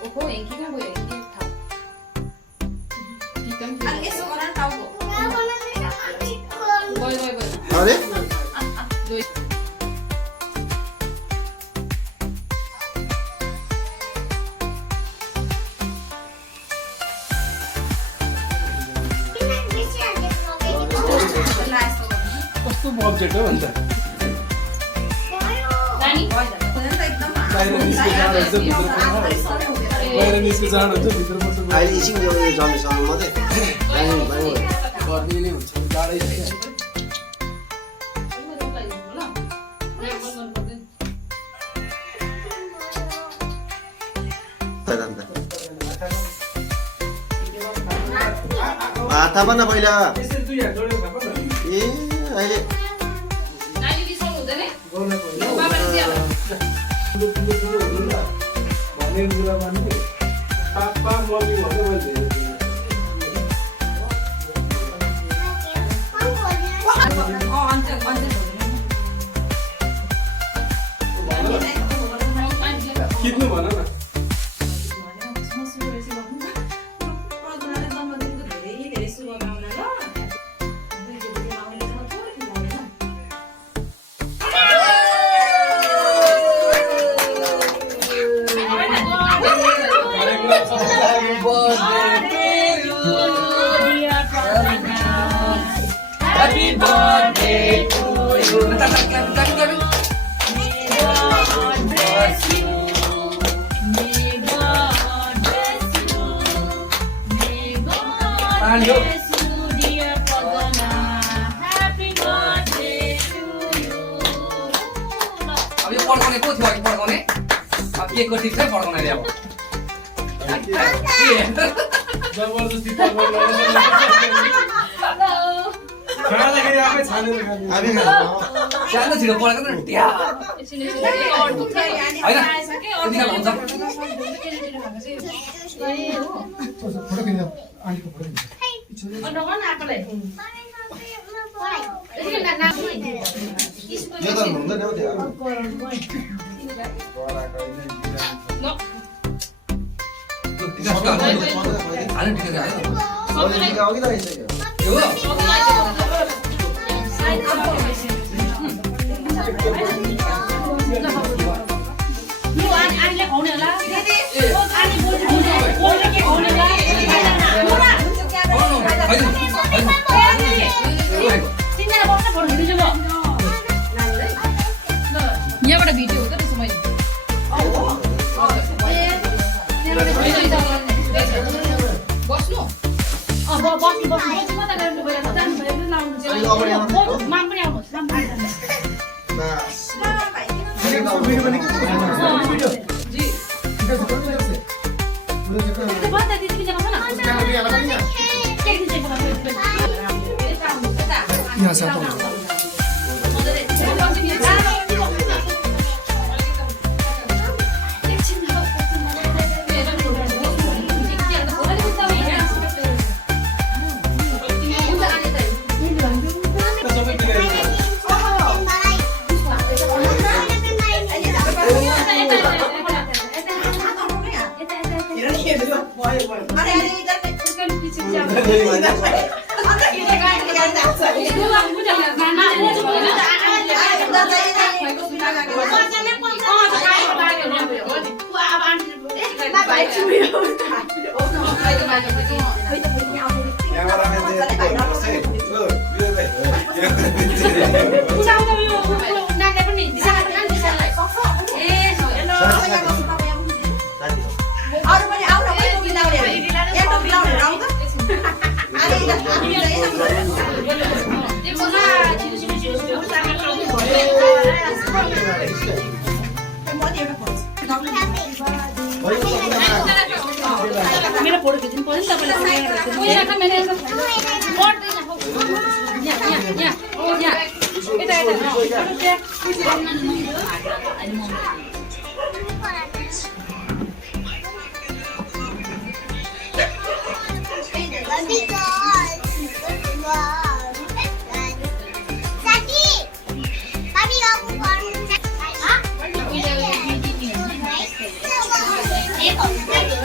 Ojo, yang kita gue yang kita tahu. Kita Kan esok orang tahu kok. boy. अरे Doi. Nah, esok. कस्तो budget हो अन्त Nani? Ternyata एकदम बाहिर निस्केर जानुहुन्छ भित्र बाहिर निस्केर जानुहुन्छ भित्र बस्नु अहिले एकछिन यो जमिसम्म मात्रै गर्मी नै हुन्छ जाडै छ भात थापा न पहिला यसरी दुई हात जोडेर थापा न ए अहिले Nani रिसाउनु हुँदैन? गर्न पर्यो बाबाले दिइहाल्यो। ठुलो हुनु न भनेको कुरा मान्ने पापा मम्मी भन्दै मैले खिच्नु भन न Happy birthday to you. May God bless you. May God bless you. May God bless you, dear Pagana. Happy birthday to you. अब यो पड्काउने को थियो अघि पड्काउने अब केकको टिप चाहिँ पड्काउने अब जबरजस्ती पकाउनु खाँदाखेरि आफै छानेर खाने हामी सानो छिटो पड्काएको न ट्या एकछिन अर्को चाहिँ होइन यतिखेर हुन्छ फोटो किन आन्टीको फोटो किन नगर्न आफूलाई यो त हुँदैन हौ त्यो हाल्नु ठिकै आयो अघि त आइसक्यो यो हो यहाँबाट भिडियो हुँदैन रहेछ मैले बस्नु यहाँ साथ मेरो फोटो खिच्नु पर्यो नि तपाईँले Daddy,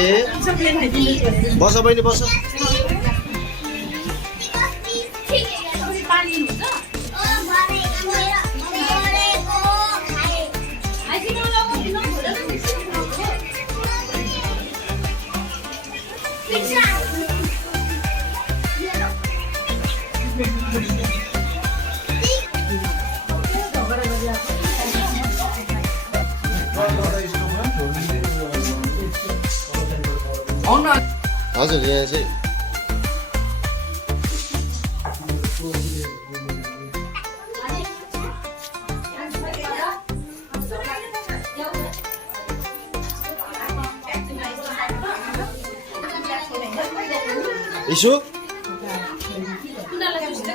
सबले खाइदिनुहोस् भनेर बस बहिनी बस पानी हुन्छ आउनु न हजुर यहाँ चाहिँ इसु उनीहरूलाई जस्तो